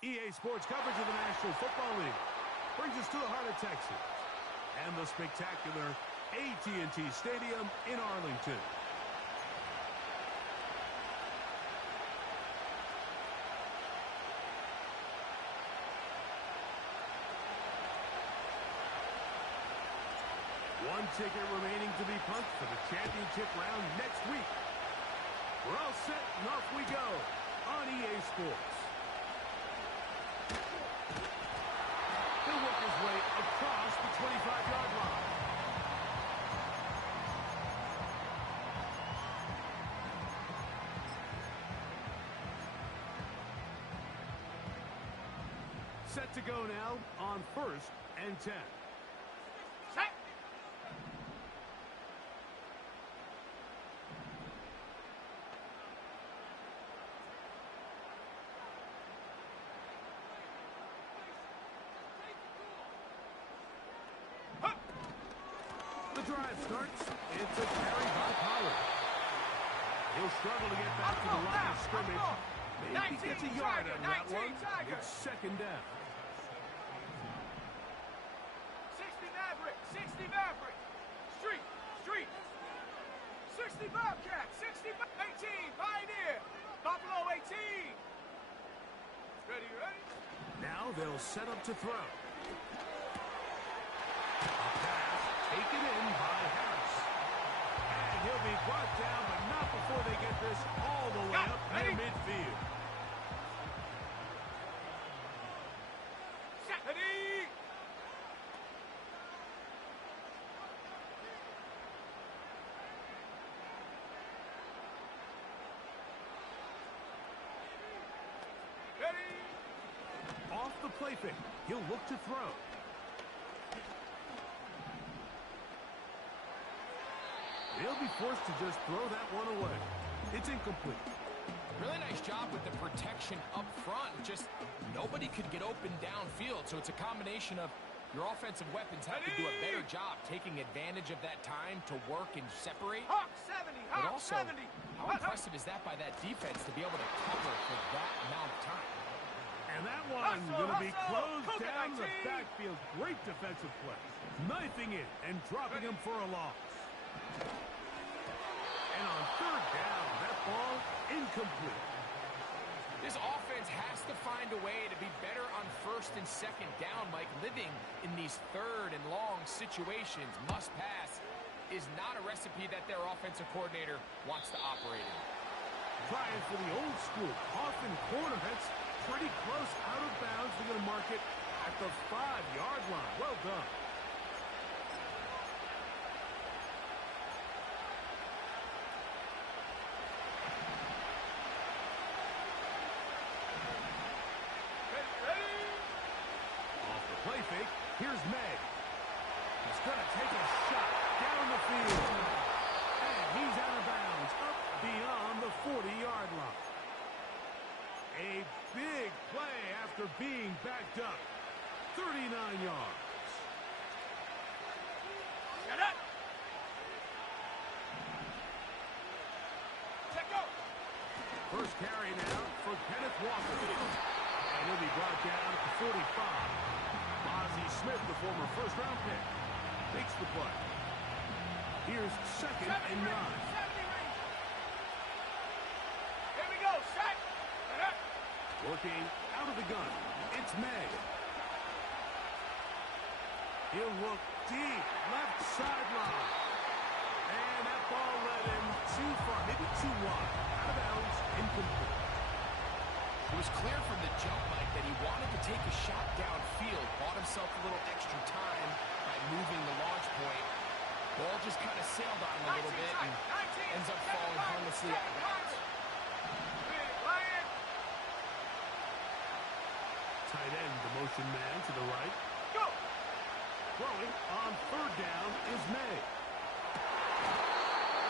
EA Sports coverage of the National Football League brings us to the heart of Texas and the spectacular AT&T Stadium in Arlington. One ticket remaining to be punched for the championship round next week. We're all set and off we go on EA Sports. He'll work his way across the 25-yard line. Set to go now on 1st and 10. Set. The drive starts. It's a carry by Pollard. He'll struggle to get back to the line of scrimmage. Maybe he gets a yard out of that one. It's second down. 60 Maverick, 60 Maverick. Street, street. 60 Bobcat, 60 18, Pioneer. Buffalo 18. Ready, ready? Now they'll set up to throw. A pass taken in by Harris. And he'll be brought down, but not before they get this all the way up near midfield. Ready. Ready. Off the play fake, he'll look to throw. They'll be forced to just throw that one away. It's incomplete. Really nice job with the protection up front. Just nobody could get open downfield. So it's a combination of your offensive weapons have to do a better job taking advantage of that time to work and separate. Hawk 70, But Hawk also, 70. how impressive is that by that defense to be able to cover for that amount of time? And that one going to be closed Cook it, down the 19. backfield. Great defensive play. Knifing it and dropping him for a loss. And on third down, that ball incomplete. This offense has to find a way to be better on first and second down, Mike. Living in these third and long situations, must pass, is not a recipe that their offensive coordinator wants to operate in. Trying for the old school Coffin corner. That's pretty close out of bounds. They're going to mark it at the 5-yard line. Well done. Off the play fake, here's May. He's going to take a shot down the field. And he's out of bounds, up beyond the 40-yard line. A big play after being backed up. 39 yards. Shut up. Check go. First carry now for Kenneth Walker. And he'll be brought down at the 45. Ozzie Smith, the former first-round pick, makes the play. Here's second and 9. 70 range. Here we go. Set. Set up. Working out of the gun, it's May. He'll look deep, left sideline. And that ball led him too far, maybe too wide. Out of bounds, incomplete. It was clear from the jump, Mike, that he wanted to take a shot downfield, bought himself a little extra time by moving the launch point. Ball just kind of sailed on him a little bit and ends up falling harmlessly out of bounds. Tight end, the motion man to the right. Go. Throwing on third down is May.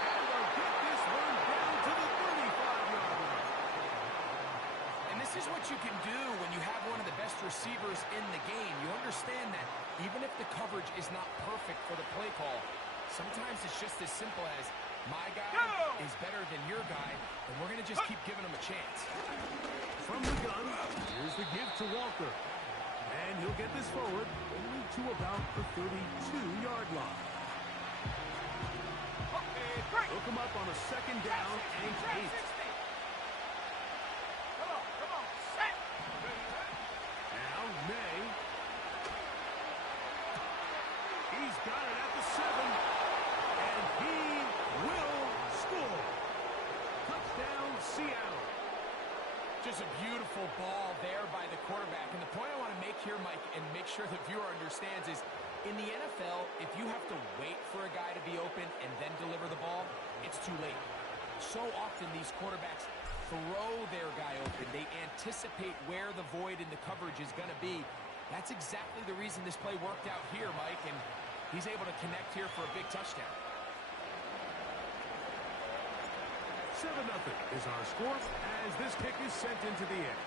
And they'll get this one down to the 35-yard line. And this is what you can do when you have one of the best receivers in the game. You understand that even if the coverage is not perfect for the play call, sometimes it's just as simple as my guy is better than your guy, and we're going to just keep giving him a chance. From the gun, here's Here's the give to Walker. And he'll get this forward only to about the 32-yard line. Okay, break. Look him up on a second down and 8. Come on, set. Now May. He's got it at the 7. And he will score. Touchdown, Seattle. Just a beautiful ball there by the quarterback. And the point I want to make here, Mike, and make sure the viewer understands is, in the NFL, if you have to wait for a guy to be open and then deliver the ball, it's too late. So often these quarterbacks throw their guy open. They anticipate where the void in the coverage is going to be. That's exactly the reason this play worked out here, Mike, and he's able to connect here for a big touchdown. 7-0 is our score as this kick is sent into the air.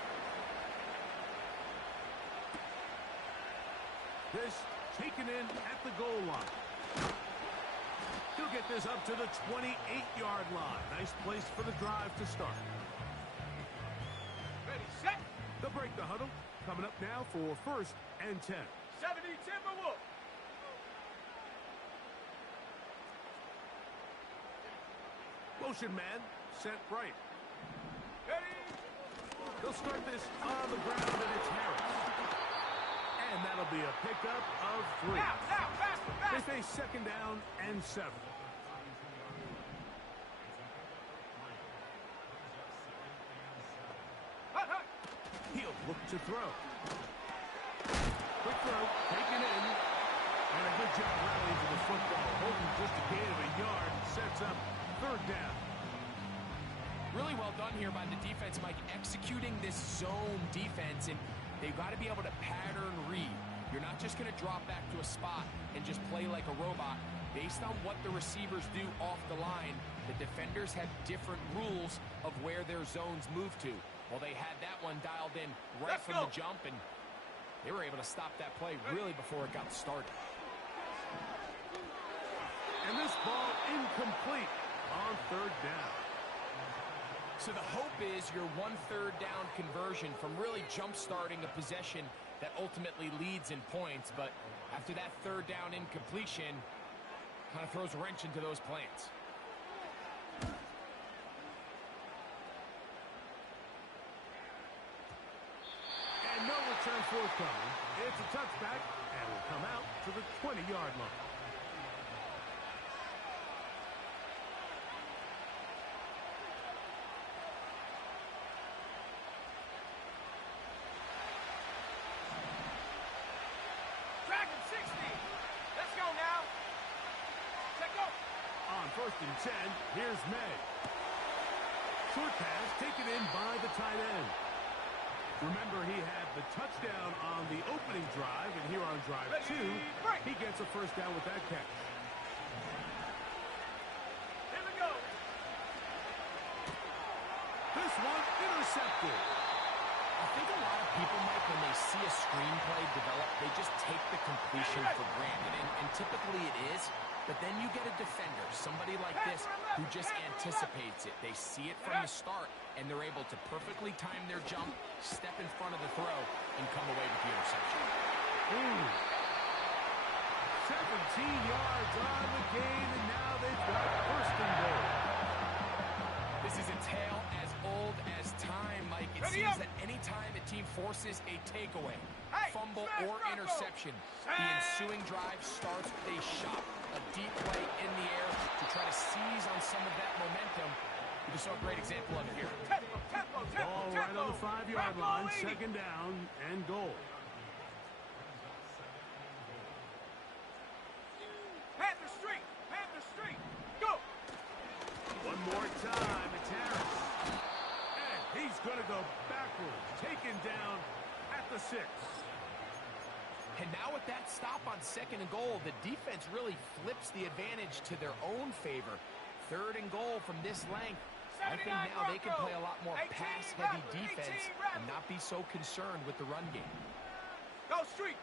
This taken in at the goal line. He'll get this up to the 28-yard line. Nice place for the drive to start. Ready, set. They'll break the huddle. Coming up now for 1st and 10. 70 Timberwolves. Motion man set right. Ready. They'll start this on the ground, and it's Harris. And that'll be a pickup of 3. Now, faster, They faster. face second down and 7. Hut, hut. He'll look to throw. Quick throw, taken in. And a good job rallying to the football. Holding just a gain of a yard. Sets up 3rd down. Really well done here by the defense, Mike, executing this zone defense, and they've got to be able to pattern read. You're not just going to drop back to a spot and just play like a robot. Based on what the receivers do off the line, the defenders have different rules of where their zones move to. Well, they had that one dialed in right Let's from go. the jump, and they were able to stop that play really before it got started. And this ball incomplete on 3rd down. So the hope is your 1/3 down conversion from really jump-starting a possession that ultimately leads in points. But after that 3rd down incompletion, kind of throws a wrench into those plans. And no return forthcoming. It's a touchback and will come out to the 20-yard line. Dragon 60. Let's go now. Set go. On 1st and 10, here's May. Short pass taken in by the tight end. Remember, he had the touchdown on the opening drive, and here on drive 2, he gets a 1st down with that catch. Here we go. This one intercepted. I think a lot of people, Mike, when they see a screenplay develop, they just take the completion for granted. And typically it is, but then you get a defender, somebody like this, who just anticipates it. They see it from the start, and they're able to perfectly time their jump, step in front of the throw, and come away with the interception. 17 yards on the gain, and now they've got 1st and goal. This is a tale as old as time, Mike. It Ready seems up. that any time a team forces a takeaway, Hey, fumble, smash, or Rocco. interception, the ensuing drive starts with a shot, a deep play in the air to try to seize on some of that momentum. We just saw a great example of it here. Tempo, tempo, tempo, Ball tempo. right on the 5-yard Rocco line, leading. 2nd down and goal. Panther Street. Panther Street. Go. One more time, it's Harris. And he's going to go backwards, taken down at the 6. And now with that stop on 2nd and goal, the defense really flips the advantage to their own favor. 3rd and goal from this length. I think now they can play a lot more 18 pass-heavy Raptors, defense 18 and not be so concerned with the run game. Go Street.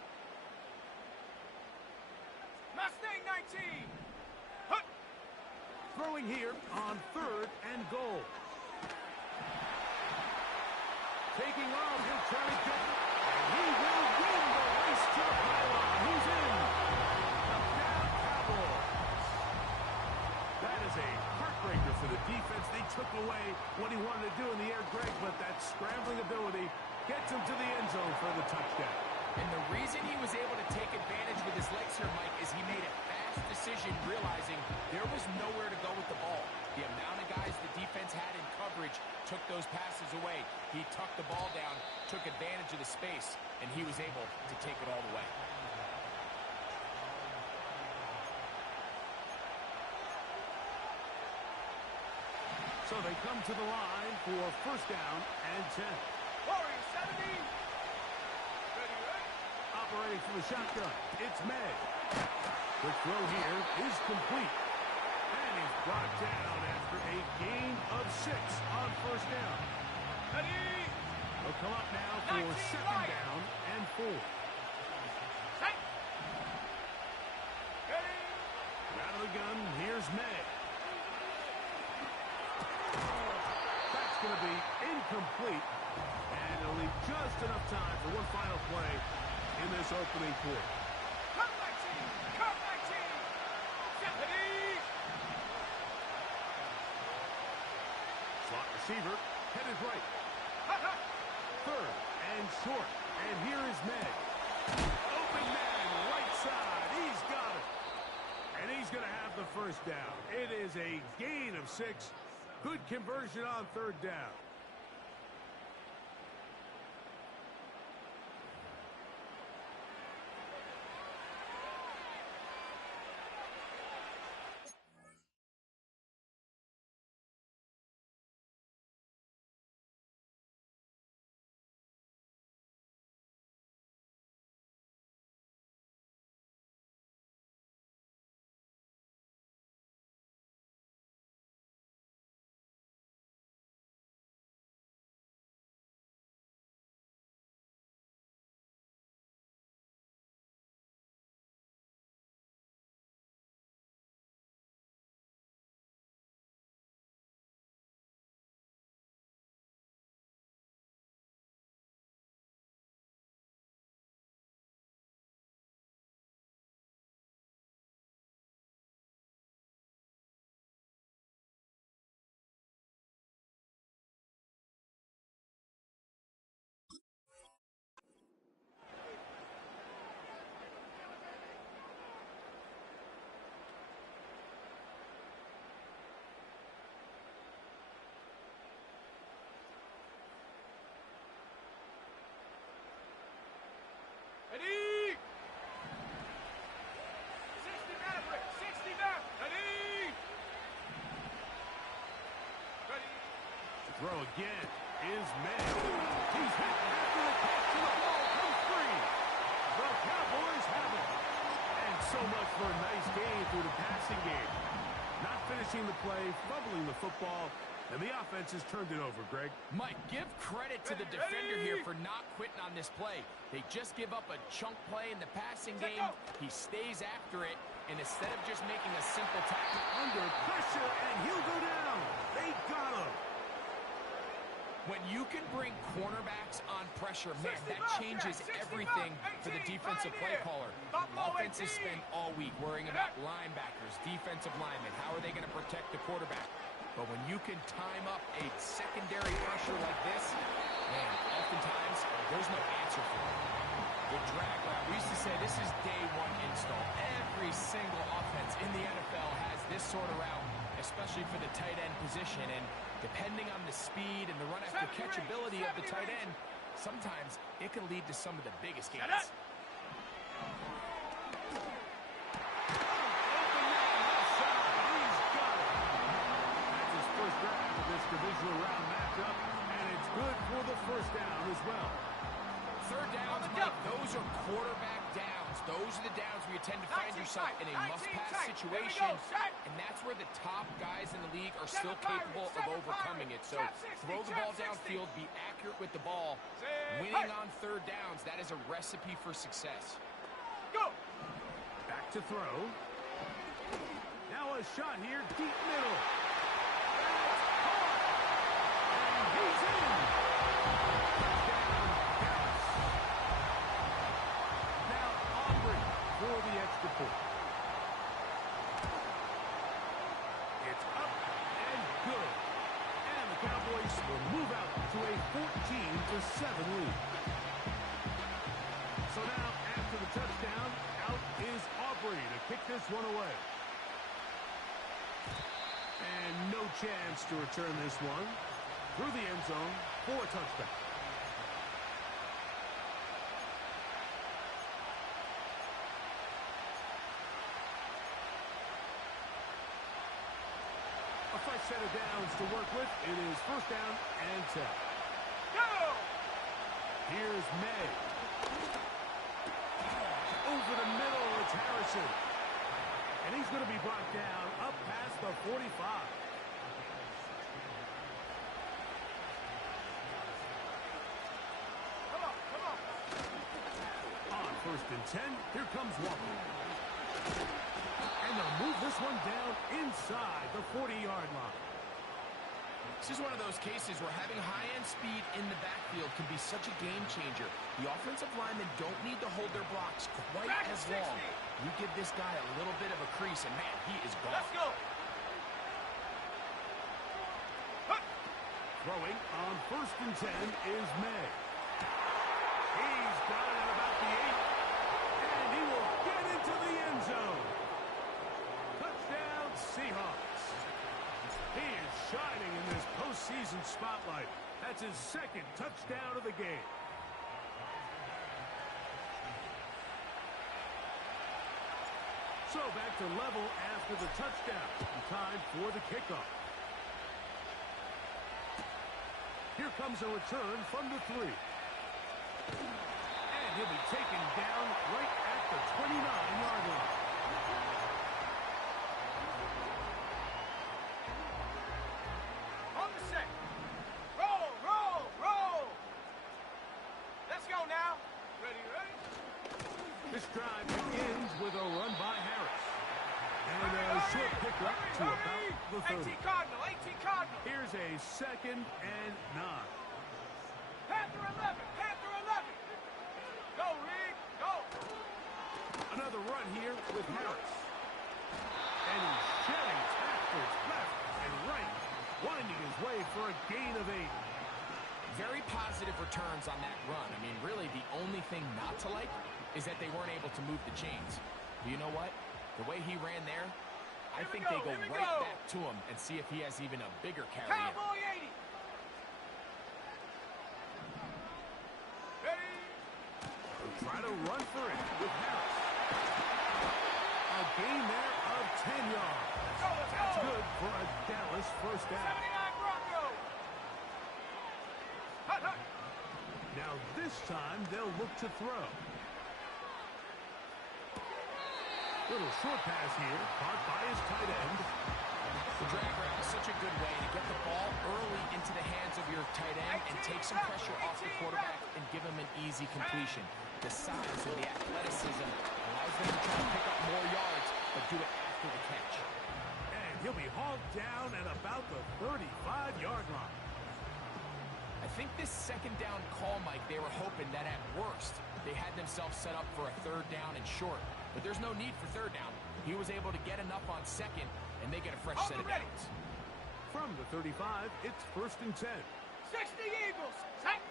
Mustang 19. Hut. Throwing here on 3rd and goal. Taking off, he'll trying to get, and he will win the race to the pylon. He's in. Touchdown, Cowboys. That is a heartbreaker for the defense. They took away what he wanted to do in the air, Greg, but that scrambling ability gets him to the end zone for the touchdown. And the reason he was able to take advantage with his legs here, Mike, is he made a fast decision realizing there was nowhere to go with the ball. The amount of guys the defense had in coverage took those passes away. He tucked the ball down, took advantage of the space, and he was able to take it all the way. So they come to the line for first down and 10. Warriors 70. Ready, ready. Operating from the shotgun, it's Meg. The throw here is complete. And he's brought down after a gain of 6 on first down. Ready. They'll come up now for 19 second right. down and 4. Set. Ready. Out of the gun, here's Meg. That's going to be incomplete. And it'll leave just enough time for one final play in this opening quarter. Come 19. Come 19. Set. Ready. Slot receiver, headed right. Hut, hut. Third and short. And here is Meg. Open man, right side. He's got it. And he's going to have the first down. It is a gain of 6. Good conversion on third down. Ready. 60 Maverick. 60 Maverick. Ready. Ready. To throw again is Meg. He's hit after the catch, and the ball comes free. The Cowboys have it. And so much for a nice game through the passing game. Not finishing the play, fumbling the football, and the offense has turned it over, Greg. Mike, give credit to the defender here for not quitting on this play. They just give up a chunk play in the passing game. He stays after it, and instead of just making a simple tackle, Under pressure, and he'll go down. They got him. when you can bring cornerbacks on pressure, man, that changes everything for the defensive play caller. Offenses spend all week worrying about linebackers, defensive linemen. How are they going to protect the quarterback? But when you can time up a secondary pressure like this, man, oftentimes there's no answer for it. The drag route, we used to say this is day one install. Every single offense in the NFL has this sort of route, especially for the tight end position. And depending on the speed and the run after catchability of the tight end, sometimes it can lead to some of the biggest gains. Divisional round matchup, and it's good for the first down as well. Third downs, Mike, those are quarterback downs. Those are the downs where you tend to find yourself in a must-pass situation, and that's where the top guys in the league are still capable of overcoming it. So throw the ball downfield, be accurate with the ball. Winning on third downs, that is a recipe for success. Go! Back to throw. Now a shot here, deep middle. He's in. Touchdown, 8-7 lead. So now, after the touchdown, out is Aubrey to kick this one away. And no chance to return this one. Through the end zone for a touchdown. A fresh set of downs to work with. It is first down and 10. Go! Here's May. Over the middle, it's Harrison. And he's going to be brought down up past the 45. Come on, come on. On first and 10, here comes Walker. And they'll move this one down inside the 40-yard line. This is one of those cases where having high-end speed in the backfield can be such a game changer. The offensive linemen don't need to hold their blocks quite Back as 60. long. You give this guy a little bit of a crease, and man, he is gone. Let's go. Throwing on first and 10 is May. He's got it at about the 8. And he will get into the end zone. Touchdown, Seahawks. He is shining in this postseason spotlight. That's his second touchdown of the game. So back to level after the touchdown. Time for the kickoff. Here comes a return from the 3. And he'll be taken down right at the 29-yard line. On the set. Roll, roll, roll. Let's go now. Ready, ready? This drive begins with a run by Harris. And a short pickup to about the 30. 18 Cardinal, 18 Cardinal. Here's a second and 9. Panther 11, Panther 11. Go, Reed, go. Another run here with Harris. And he's shedding tackles left and right, winding his way for a gain of 8. Very positive returns on that run. I mean, really, the only thing not to like is that they weren't able to move the chains. But you know what? The way he ran there, I think they go right back to him and see if he has even a bigger carry in. Cowboy 80. Ready? They'll try to run for it with Harris. A gain there of 10 yards. Let's go, let's That's go. good for a Dallas first down. 79 Broncos. Hut, hut. Now this time they'll look to throw. Little short pass here, caught by his tight end. The drag route is such a good way to get the ball early into the hands of your tight end and take some pressure off the quarterback and give him an easy completion. The size and the athleticism allows them to try to pick up more yards, but do it after the catch. And he'll be hauled down at about the 35-yard line. I think this second down call, Mike, they were hoping that at worst they had themselves set up for a third down and short. But there's no need for third down. He was able to get enough on second, and they get a fresh set of downs. From the 35, it's first and 10. 60 Eagles. Set.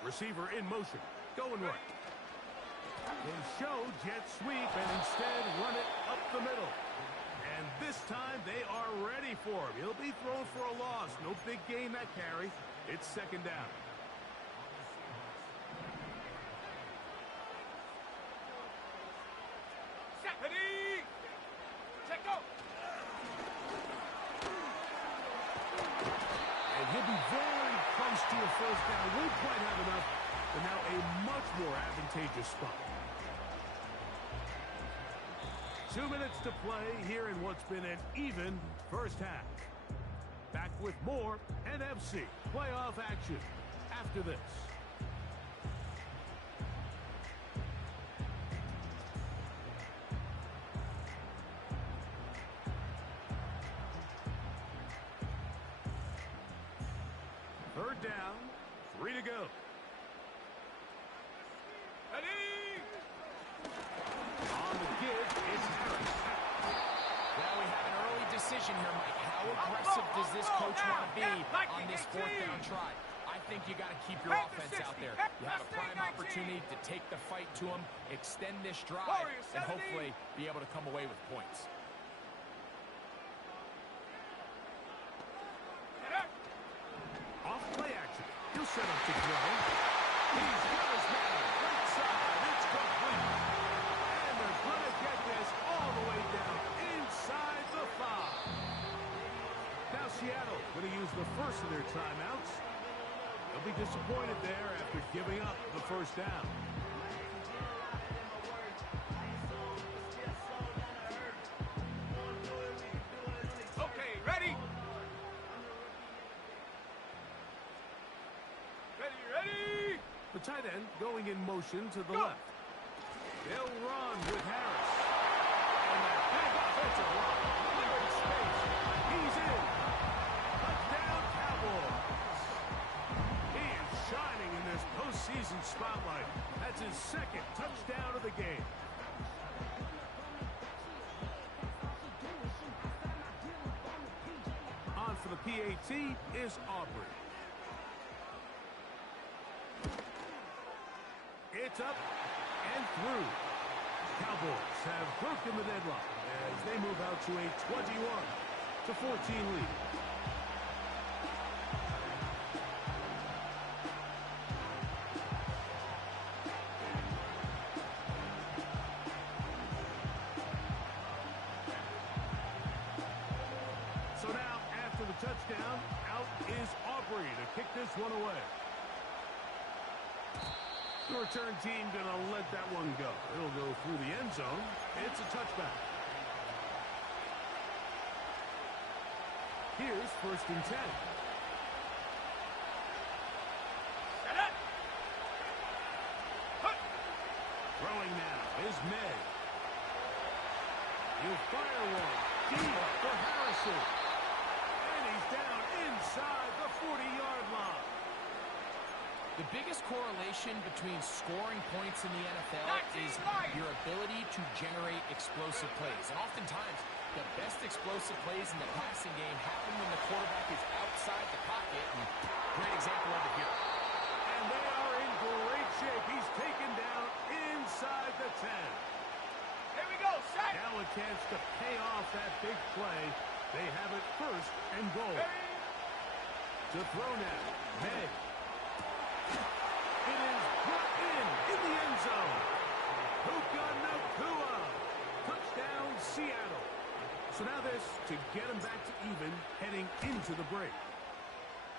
Receiver in motion, going right. They show jet sweep and instead run it up the middle. And this time they are ready for him. He'll be thrown for a loss. No big gain that carry. It's second down. Set. Ready. Set, go. And he'll be very close to a first down. Won't quite have enough, but now a much more advantageous spot. 2 minutes to play here in what's been an even first half. Back with more NFC playoff action after this. Third down, 3 to go. Ready. On the give, it's Harris. Well, we have an early decision here, Mike. How aggressive does this Ball coach down. want to be Lightning on this 18. fourth down try? I think you got to keep your Panthers offense out 60. there. You have a Panthers prime 19. opportunity to take the fight to them, extend this drive, Warriors and 70. hopefully be able to come away with points. Off play action. He'll set up to throw. He's got his man. Right side. It's complete. And they're going to get this all the way down inside the 5. Now Seattle going to use the first of their timeouts. They'll be disappointed there after giving up the first down. Okay, ready? Ready? The tight end going in motion to the Go. left. They'll run with Harris. And that big offensive line clearing space. He's in. Touchdown Cowboys. He is shining in this postseason spotlight. That's his second touchdown of the game. On for the PAT is Aubrey. It's up and through. Cowboys have broken the deadlock as they move out to a 21-14 lead. So now, after the touchdown, out is Aubrey to kick this one away. The return team going to let that one go. It'll go through the end zone. It's a touchback. Here's 1st and 10. Set it. Hut. Throwing now is May. He'll fire one. Deep for Harrison. And he's down inside the 40-yard line. The biggest correlation between scoring points in the NFL is your ability to generate explosive plays. And oftentimes, the best explosive plays in the passing game happen when the quarterback is outside the pocket. And great example of it here. And they are in great shape. He's taken down inside the 10. Here we go, set. Now a chance to pay off that big play. They have it 1st and goal. To throw now, May. It is brought in the end zone. Puka Nacua. Touchdown, Seattle. So now this to get him back to even heading into the break.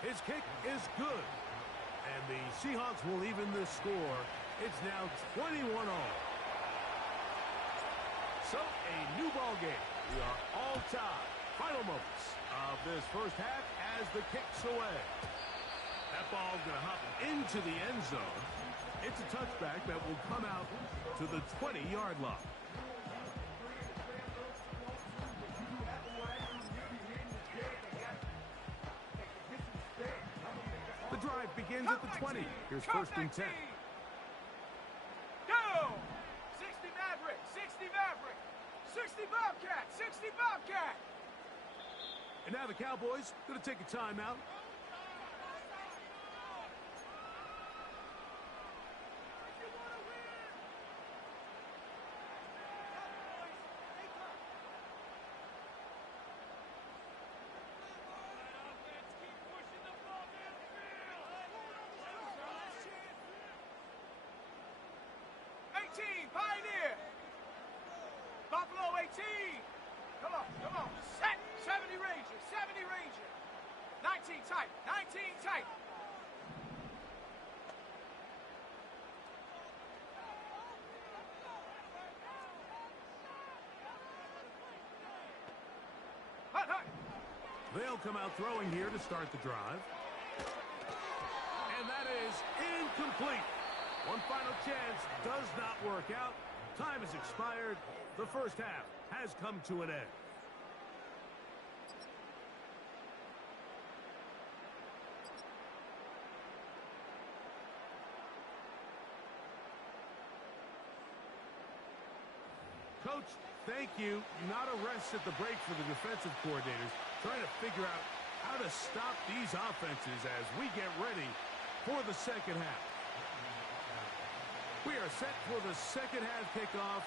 His kick is good. And the Seahawks will even the score. It's now 21-all. So a new ball game. We are all tied. Final moments of this first half as the kick's away. That ball's going to hop into the end zone. It's a touchback that will come out to the 20-yard line. The drive begins at the 20. Here's 1st and 10. Go! 60 Maverick, 60 Maverick, 60 Bobcat, 60 Bobcat. And now the Cowboys going to take a timeout. Pioneer! Buffalo 18! Come on. Set! 70 Ranger, 70 Ranger! 19 tight, 19 tight! Hut! They'll come out throwing here to start the drive. And that is incomplete. One final chance does not work out. Time has expired. The first half has come to an end. Coach, thank you. Not a rest at the break for the defensive coordinators, trying to figure out how to stop these offenses as we get ready for the second half. We are set for the second half kickoff.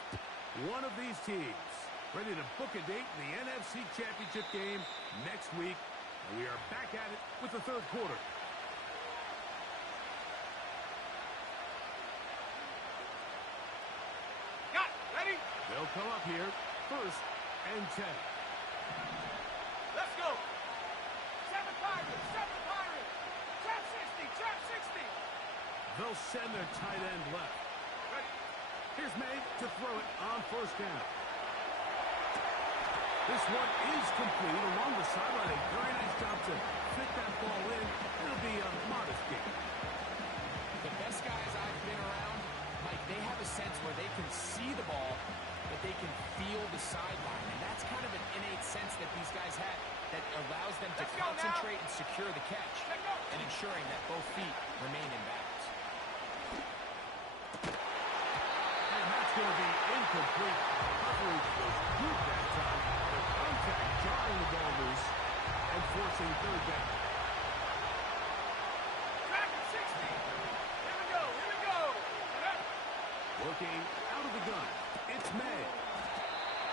One of these teams ready to book a date in the NFC Championship game next week. And we are back at it with the third quarter. Got it. Ready? They'll come up here, 1st and 10. Let's go. 7 Pirates. 7 Pirates. Trap 60. Trap 60. They'll send their tight end left. Ready? Here's May to throw it on 1st down. This one is complete along the sideline. A very nice job to fit that ball in. It'll be a modest gain. The best guys I've been around, Mike, they have a sense where they can see the ball, but they can feel the sideline. And that's kind of an innate sense that these guys have that allows them to concentrate and secure the catch and ensuring that both feet remain in bounds. And that's going to be incomplete. Coverage was good that time. The contact jarring the ball loose and forcing 3rd down. Track at 60. Here we go. Here we go. Working out of the gun. It's May.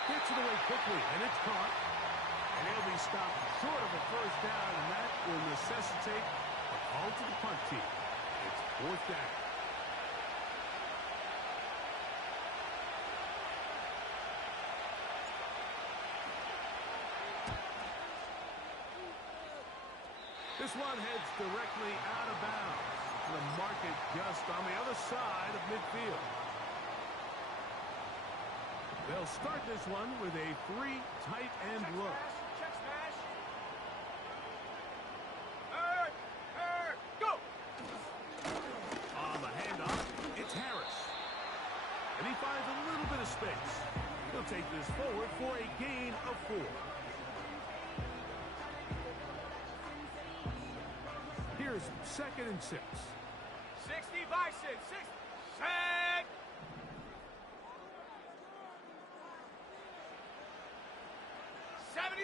Gets it away quickly, and it's caught. And he'll be stopped short of a 1st down, and that will necessitate a call to the punt team. It's 4th down. This one heads directly out of bounds. The market just on the other side of midfield. They'll start this one with a 3 tight end look. Check smash. Go. On the handoff, it's Harris. And he finds a little bit of space. He'll take this forward for a gain of 4. Here's 2nd and 6. 60 Bison. 6. Set.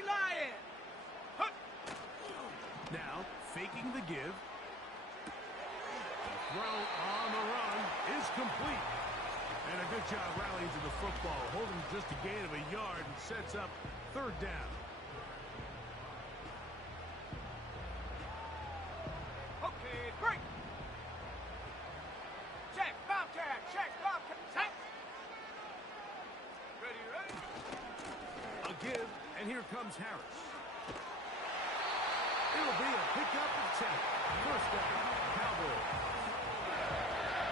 Lion. Hup. Now, faking the give. The throw on the run is complete. And a good job rallying to the football, holding just a gain of a yard and sets up 3rd down. Okay, break. Check, Bobcat. Check, Bobcat. Set. Ready, ready. A give, and here comes Harris. It'll be a pickup of 10. 1st down, Cowboys.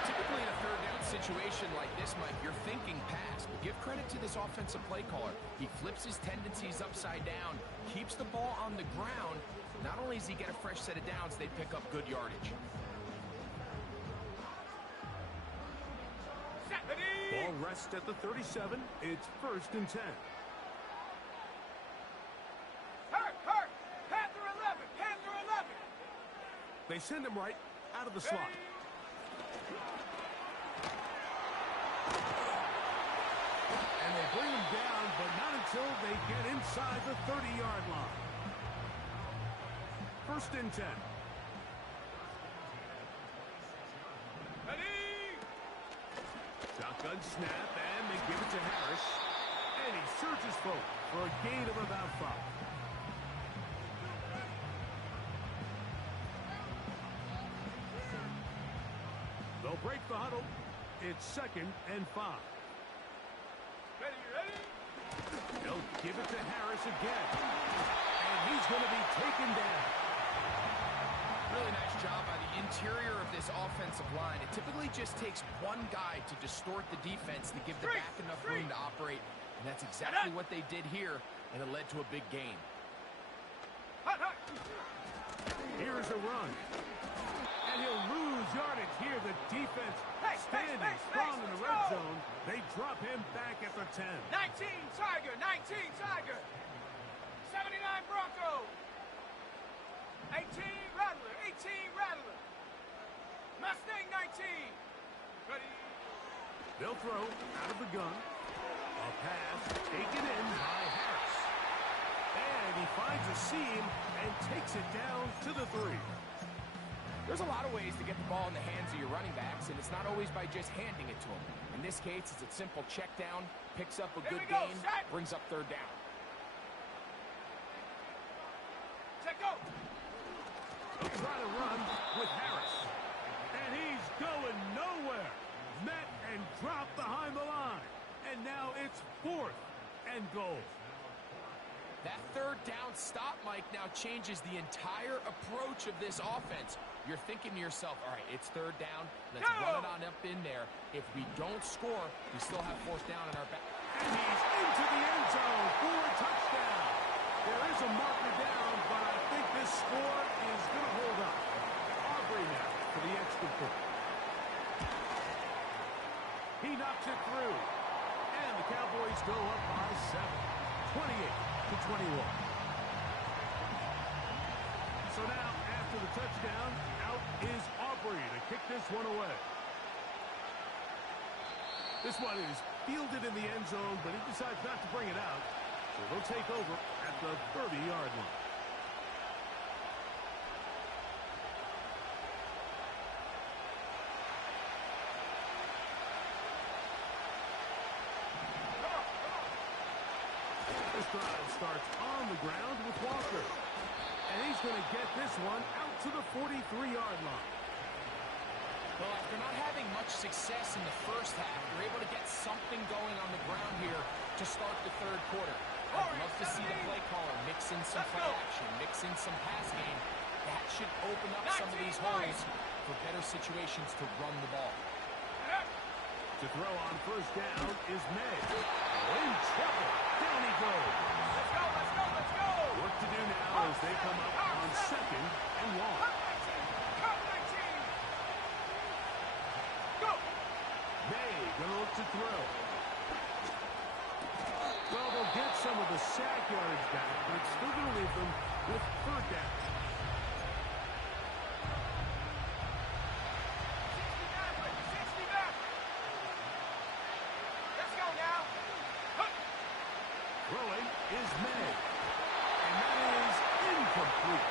Typically in a 3rd down situation like this, Mike, you're thinking pass. But give credit to this offensive play caller. He flips his tendencies upside down, keeps the ball on the ground. Not only does he get a fresh set of downs, they pick up good yardage. Set, ready. Ball rests at the 37. It's 1st and 10. Hurt. Panther 11. Panther 11. They send him right out of the slot. And they bring him down, but not until they get inside the 30-yard line. 1st and 10. Ready. Shotgun snap, and they give it to Harris. And he surges forward for a gain of about 5. They'll break the huddle. It's 2nd and 5. Ready. They'll give it to Harris again. And he's going to be taken down. Really nice job by the interior of this offensive line. It typically just takes one guy to distort the defense to give the back enough room to operate. And that's exactly what they did here, and it led to a big gain. Hut. Here's a run. And he'll lose yardage here. The defense standing strong in the red zone. They drop him back at the 10. 19 Tiger. 79 Bronco. 18 Rattler. Mustang 19. Ready. They'll throw out of the gun. A pass taken in by Harris. And he finds a seam and takes it down to the 3. There's a lot of ways to get the ball in the hands of your running backs, and it's not always by just handing it to them. In this case, it's a simple check down, picks up a good gain, brings up 3rd down. Check go. He'll try to run with Harris. And he's going nowhere. Met and dropped behind the line. And now it's 4th and goal. That 3rd down stop, Mike, now changes the entire approach of this offense. You're thinking to yourself, all right, it's 3rd down. Let's run it on up in there. If we don't score, we still have 4th down in our back. And he's into the end zone for a touchdown. There is a marker down, but I think this score is going to hold up. Aubrey now for the extra point. He knocks it through. And the Cowboys go up by 7, 28-21. So now, after the touchdown, out is Aubrey to kick this one away. This one is fielded in the end zone, but he decides not to bring it out. So they'll take over at the 30-yard line. This drive starts on the ground with Walker. And he's going to get this one out to the 43-yard line. Well, after not having much success in the first half, they're able to get something going on the ground here to start the 3rd quarter. I'd love to see the play caller mix in some play action, mix in some pass game. That should open up some of these holes for better situations to run the ball. To throw on 1st down is May. In trouble. Down he goes. Let's go, let's go, let's go. Work to do now as they come up on 2nd and long. Come 19. Go. May going to look to throw. Well, they'll get some of the sack yards back, but it's still going to leave them with 3rd down. 60 back. Let's go now. Throwing is May. And that is incomplete.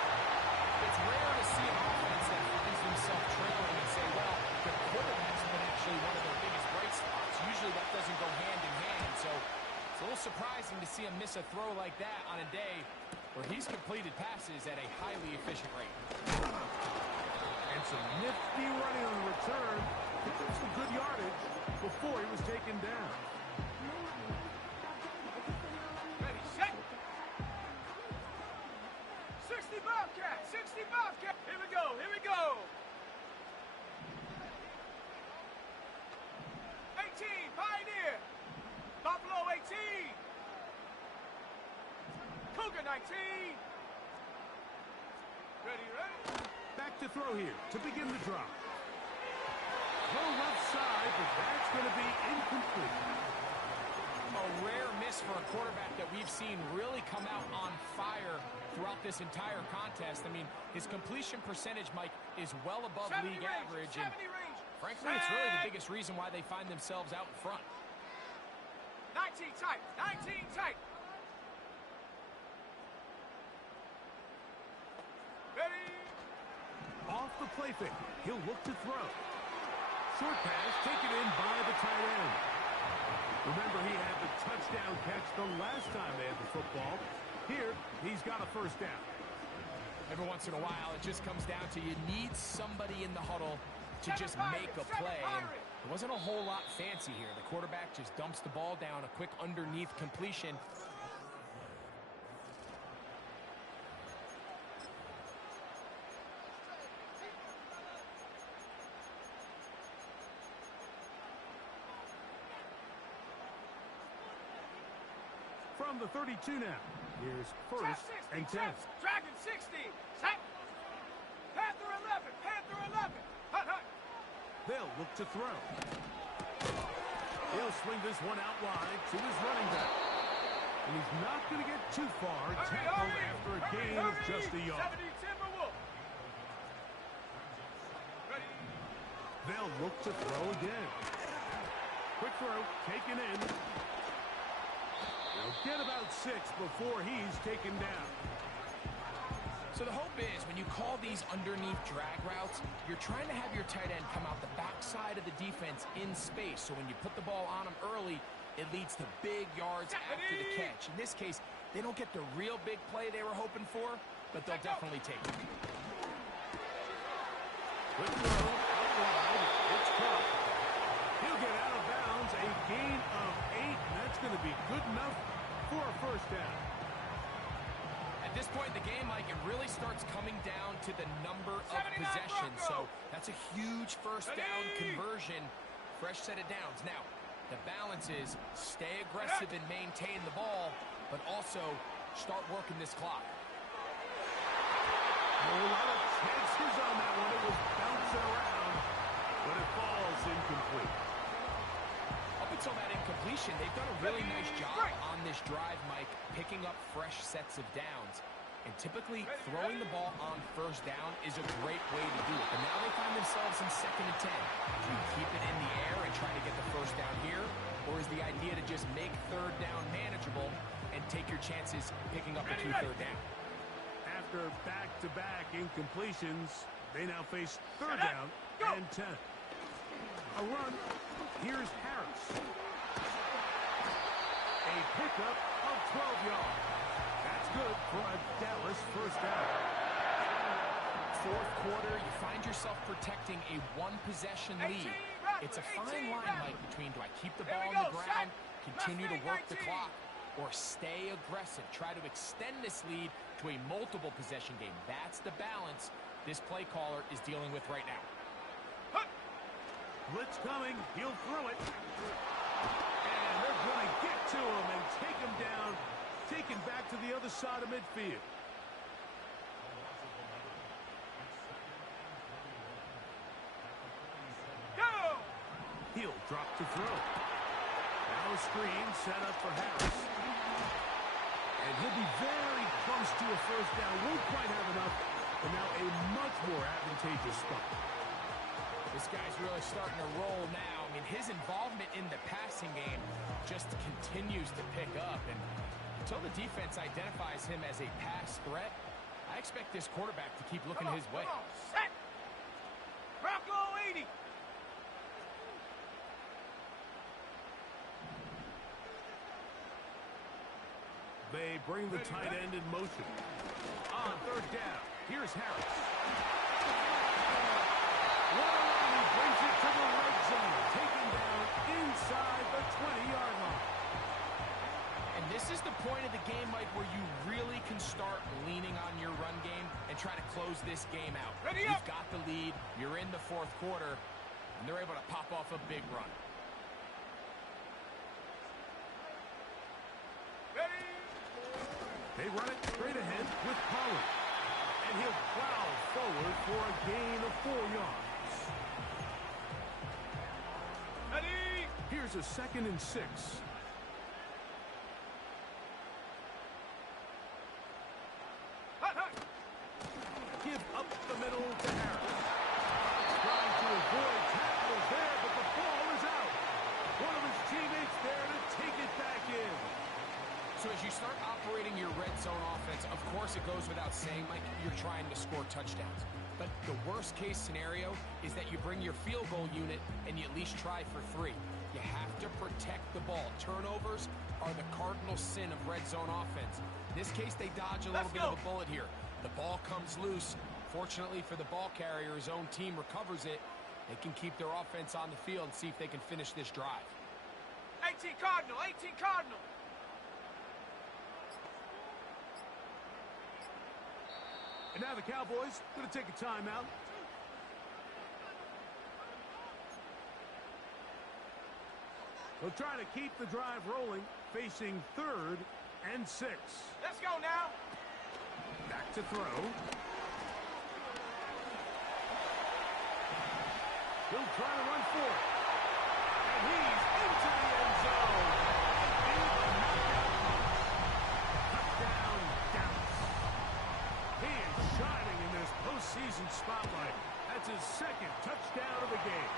It's rare to see an offense that finds themselves trailing and say, well, the quarterback's been actually one of their biggest bright spots. Usually that doesn't go hand in hand, so it's a little surprising to see him miss a throw like that on a day where he's completed passes at a highly efficient rate. And some nifty running on the return. Picked up some good yardage before he was taken down. Ready, set. 60 Bobcat, 60 Bobcat. Here we go, here we go. 18, Pioneer. Buffalo 18. Cougar 19. Ready, ready. Back to throw here to begin the drop. Throw left side, but that's going to be incomplete. A rare miss for a quarterback that we've seen really come out on fire throughout this entire contest. I mean, his completion percentage, Mike, is well above league average. And frankly, it's really the biggest reason why they find themselves out in front. 19 tight, 19 tight. Ready. Off the play fake. He'll look to throw. Short pass taken in by the tight end. Remember, he had the touchdown catch the last time they had the football. Here, he's got a 1st down. Every once in a while, it just comes down to you need somebody in the huddle to just make a play. And it wasn't a whole lot fancy here. The quarterback just dumps the ball down, a quick underneath completion. From the 32 now. Here's 1st and 10. Dragon 60. Set. Panther 11. Panther 11. Hut, hut. They'll look to throw. He'll swing this one out wide to his running back. And he's not going to get too far. Tackled after a gain of just a yard. 70 Timberwolf. Ready. They'll look to throw again. Quick throw, taken in. They'll get about 6 before he's taken down. So the hope is when you call these underneath drag routes, you're trying to have your tight end come out the backside of the defense in space. So when you put the ball on him early, it leads to big yards after the catch. In this case, they don't get the real big play they were hoping for, but they'll definitely take it. Quick throw, out wide, it's caught. He'll get out of bounds, a gain of 8, and that's going to be good enough for a first down. At this point in the game, Mike, it really starts coming down to the number of possessions. So that's a huge first down conversion. Fresh set of downs. Now, the balance is stay aggressive and maintain the ball, but also start working this clock. A lot of chances on that one. It was bouncing around, but it falls incomplete. Up until that incompletion, they've done a really nice job on this drive, Mike, picking up fresh sets of downs. And typically, throwing the ball on first down is a great way to do it. But now they find themselves in 2nd and 10. Do you keep it in the air and try to get the first down here? Or is the idea to just make 3rd down manageable and take your chances picking up a 2 3rd down? After back-to-back incompletions, they now face 3rd down and 10. A run. Here's Harris. A pickup of 12 yards. That's good for a Dallas first down. 4th quarter, you find yourself protecting a 1-possession lead. It's a fine line, Mike, between do I keep the ball on the ground, continue to work the clock, or stay aggressive, try to extend this lead to a multiple possession game. That's the balance this play caller is dealing with right now. Blitz coming. He'll throw it. And they're going to get to him and take him down, taken back to the other side of midfield. Go! He'll drop to throw. Now a screen set up for Harris. And he'll be very close to a first down. Won't quite have enough, but now a much more advantageous spot. This guy's really starting to roll now. I mean, his involvement in the passing game just continues to pick up. And until the defense identifies him as a pass threat, I expect this quarterback to keep looking his way. Come on, set! Bronco 80! They bring the tight end in motion. On 3rd down, here's Harris. He brings it to the red zone, taken down inside the 20-yard line. And this is the point of the game, Mike, where you really can start leaning on your run game and try to close this game out. You've got the lead, you're in the 4th quarter, and they're able to pop off a big run. They run it straight ahead with Pollard. And he'll plow forward for a gain of 4 yards. Ready? Here's a 2nd and 6. Give up the middle to Harris. Trying to avoid tackles there, but the ball is out. One of his teammates there to take it back in. So as you start operating your red zone offense, of course it goes without saying, Mike, you're trying to score touchdowns. But the worst case scenario is that you bring your field goal unit and you at least try for 3. You have to protect the ball. Turnovers are the cardinal sin of red zone offense. In this case, they dodge a little bit of a bullet here. The ball comes loose. Fortunately for the ball carrier, his own team recovers it. They can keep their offense on the field and see if they can finish this drive. 18 Cardinal, 18 Cardinal. And now the Cowboys going to take a timeout. They'll try to keep the drive rolling, facing 3rd and 6. Let's go now. Back to throw. He'll try to run for it. And he's into the end zone. Touchdown, Dallas. He is shining in this postseason spotlight. That's his 2nd touchdown of the game.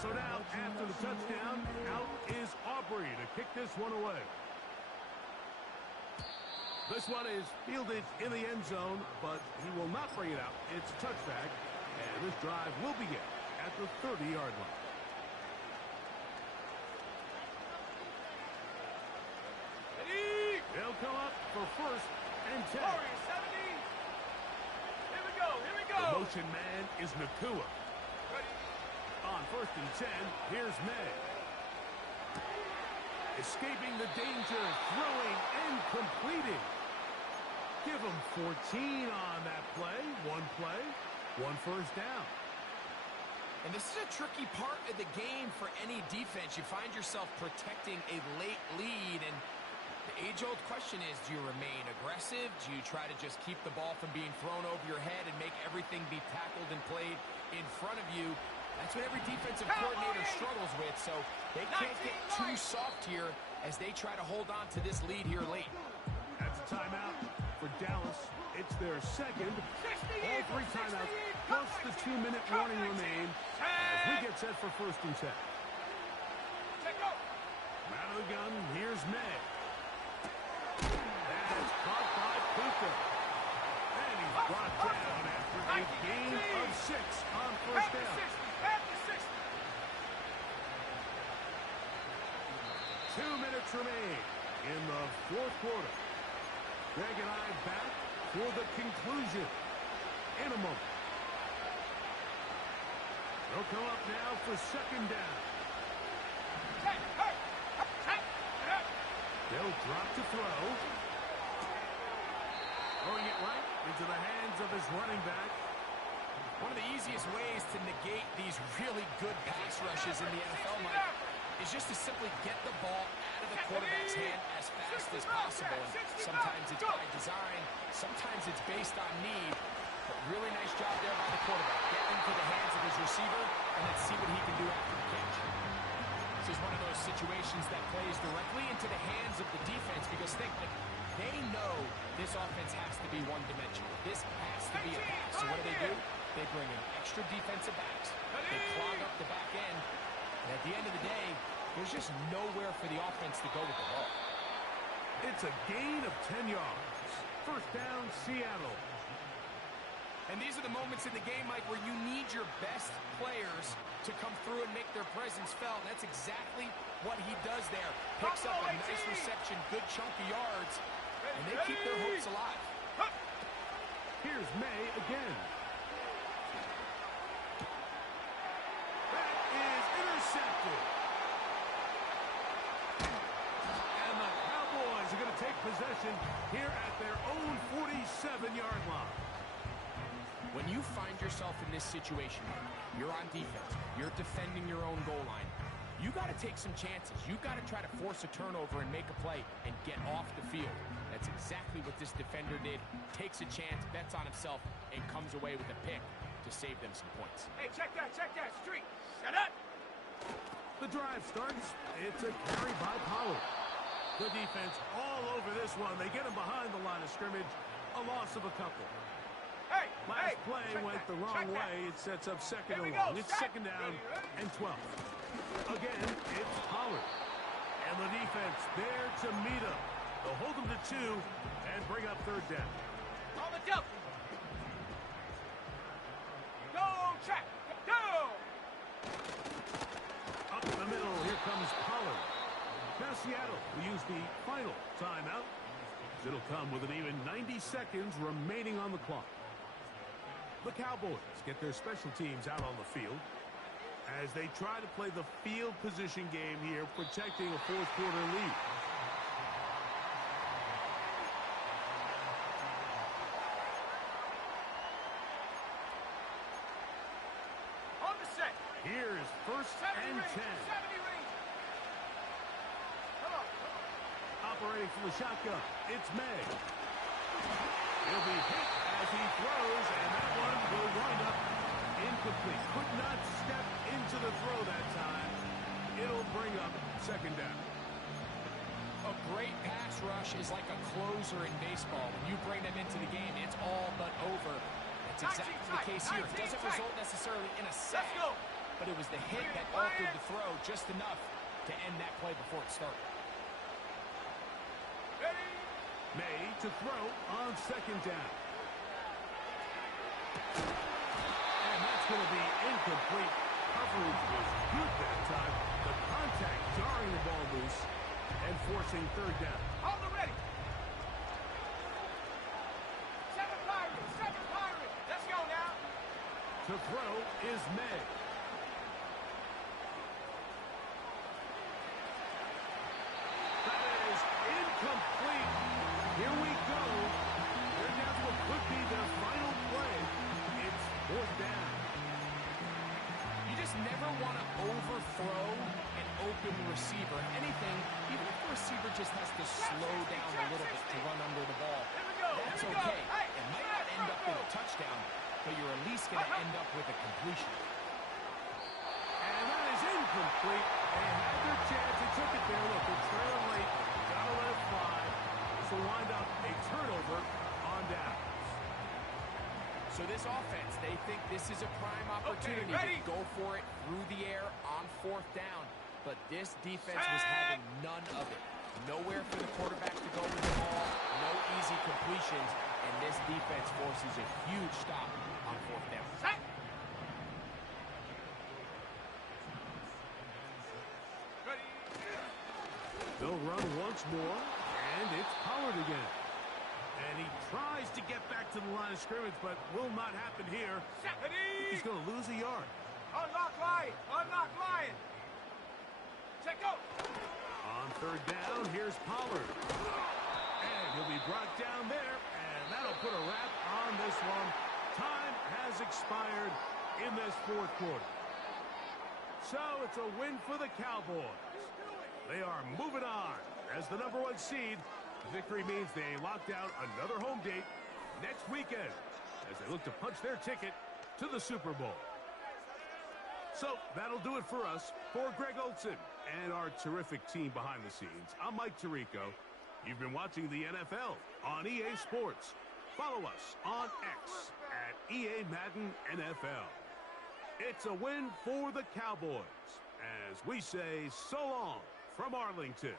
So now, after the touchdown, out is Aubrey to kick this one away. This one is fielded in the end zone, but he will not bring it out. It's a touchback, and this drive will begin at the 30-yard line. They'll come up for first and 10. Warriors 70. Here we go. Here we go. The motion man is Nakua. Ready. On first and 10, here's May. Escaping the danger, throwing and completing. Give him 14 on that play. One first down. And this is a tricky part of the game for any defense. You find yourself protecting a late lead, and the age-old question is, do you remain aggressive? Do you try to just keep the ball from being thrown over your head and make everything be tackled and played in front of you? That's what every defensive coordinator struggles with, so they can't get too soft here as they try to hold on to this lead here late. That's a timeout for Dallas. It's their second. All three timeouts, plus the 2-minute warning remain as we get set for first and 10. Out of the gun, here's May. That's caught by Puka. And he's brought down after a gain of 6 on first down. 2 minutes remain in the fourth quarter. Greg and I back for the conclusion in a moment. They'll come up now for second down. They'll drop to throw. Throwing it right into the hands of his running back. One of the easiest ways to negate these really good pass rushes in the NFL, Mike, is just to simply get the ball out of the quarterback's hand as fast as possible. And sometimes it's by design, sometimes it's based on need. But really nice job there by the quarterback. Get into the hands of his receiver, and let's see what he can do after the catch. This is one of those situations that plays directly into the hands of the defense, because think, like, they know this offense has to be one-dimensional. This has to be a pass. So what do? They bring in extra defensive backs. They clog up the back end. And at the end of the day, there's just nowhere for the offense to go with the ball. It's a gain of 10 yards. First down, Seattle. And these are the moments in the game, Mike, where you need your best players to come through and make their presence felt. And that's exactly what he does there. Picks up a nice reception, good chunk of yards, and they keep their hopes alive. Here's May again. That is intercepted. And the Cowboys are going to take possession here at their own 47-yard line. When you find yourself in this situation, you're on defense, you're defending your own goal line, you got to take some chances. You got to try to force a turnover and make a play and get off the field. That's exactly what this defender did. Takes a chance, bets on himself, and comes away with a pick to save them some points. Hey, check that, street. Shut up. The drive starts. It's a carry by Pollard. The defense all over this one. They get him behind the line of scrimmage. A loss of a couple. Last play went the wrong way. It sets up second and long. It's second down and 12. Again, it's Pollard. And the defense there to meet him. They'll hold him to 2 and bring up third down. On the jump. Go, check. Go. Up in the middle, here comes Pollard. Now Seattle will use the final timeout. It'll come with an even 90 seconds remaining on the clock. The Cowboys get their special teams out on the field as they try to play the field position game here, protecting a fourth quarter lead. On the set. Here's first and 10. 70 range. Come on. Operating from the shotgun, it's May. He'll be hit as he throws, and that one will wind up incomplete. Could not step into the throw that time. It'll bring up second down. A great pass rush is like a closer in baseball. When you bring them into the game, it's all but over. And That's exactly the case here. It doesn't result necessarily in a sack, but it was the hit that altered the throw just enough to end that play before it started. May to throw on second down. And that's going to be incomplete. Coverage was good that time. The contact jarring the ball loose and forcing third down. Hold it ready. Seven Pirates. Let's go now. To throw is May. That is incomplete. Here we go. They're down to what could be their final play. It's fourth down. You just never want to overthrow an open receiver. If anything, even if the receiver just has to slow down a little bit to run under the ball, that's okay. It might not end up with a touchdown, but you're at least going to end up with a completion. And that is incomplete. They had their chance. They took it there. Look, it's trailing late. Gotta let it fly. This will wind up a turnover on downs. So this offense, they think this is a prime opportunity to go for it through the air on fourth down. But this defense was having none of it. Nowhere for the quarterback to go with the ball. No easy completions. And this defense forces a huge stop on fourth down. They'll run once more, and it's Pollard again. And he tries to get back to the line of scrimmage, but will not happen here. He's going to lose a yard. Unlock Lion. Check go. On third down, here's Pollard. And he'll be brought down there, and that'll put a wrap on this one. Time has expired in this fourth quarter. So it's a win for the Cowboys. They are moving on as the #1 seed. Victory means they lock down another home date next weekend as they look to punch their ticket to the Super Bowl. So that'll do it for us. For Greg Olsen and our terrific team behind the scenes, I'm Mike Tirico. You've been watching the NFL on EA Sports. Follow us on X at EA Madden NFL. It's a win for the Cowboys as we say so long from Arlington.